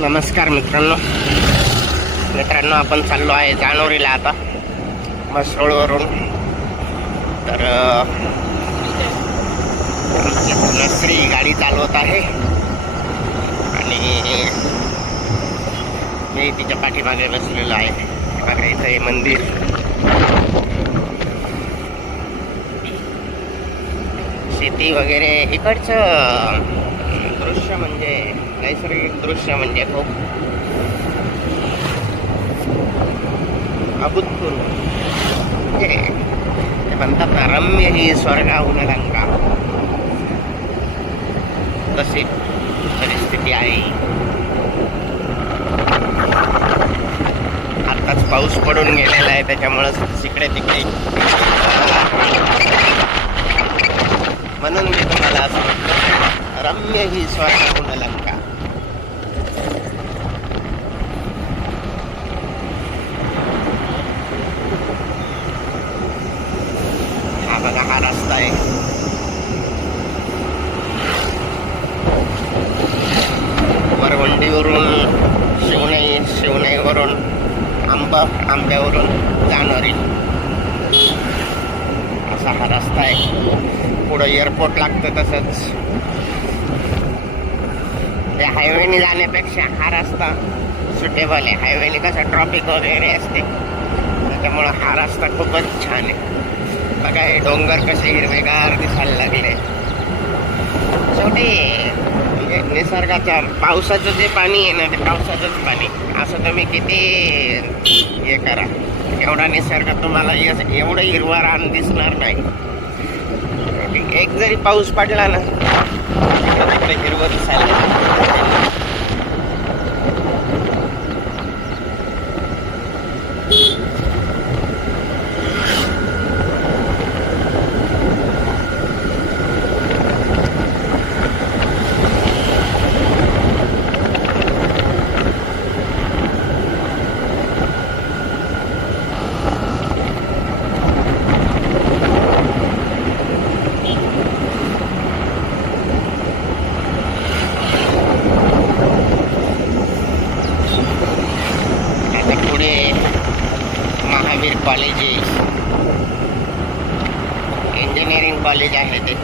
नमस्कार मित्रांनो. मित्रांनो आपण चाललो आहे जानोरीला आता मसरोळवरून तर अ, नर्सरी गाडी चालवत आहे. आणि मी तिच्या पाठीमागे बसलेलो आहे. बघा इथं हे मंदिर. शेती वगैरे इकडचं. दृश्य म्हणजे नैसर्गिक दृश्य म्हणजे खूप अभूतपूर्व. म्हणजे ते म्हणतात ना रम्य ही स्वर्गाहून लंका तशी परिस्थिती आहे. आताच पाऊस पडून गेलेला आहे त्याच्यामुळं तिकडे तिकडे म्हणून मी तुम्हाला असं म्हणतो रम्य ही स्वर्गाहून लंका हा बघा हा रस्ता आहे. वरवंडीवरून शिवणाई शिवणाईवरून आंबा आंब्यावरून जाणारी. असा हा रस्ता आहे. पुढं एअरपोर्ट लागतं तसंच. ते हायवेने जाण्यापेक्षा हा रस्ता सुटेबल आहे. हायवेने कसं ट्रॉफिक वगैरे असते. त्याच्यामुळं हा रस्ता खूपच छान आहे. बघा हे डोंगर कसे हिरवेगार दिसायला लागले. शेवटी निसर्गाच्या पावसाचं जे पाणी आहे ना ते पावसाचंच पाणी. असं तुम्ही किती हे करा. एवढा निसर्ग तुम्हाला एवढं हिरवं रान दिसणार नाही. एक जरी पाऊस पडला ना तिकडे तिकडे हिरवं दिसायला लागलं. आता पुढे महावीर कॉलेज आहे इंजिनिअरिंग कॉलेज आहे ते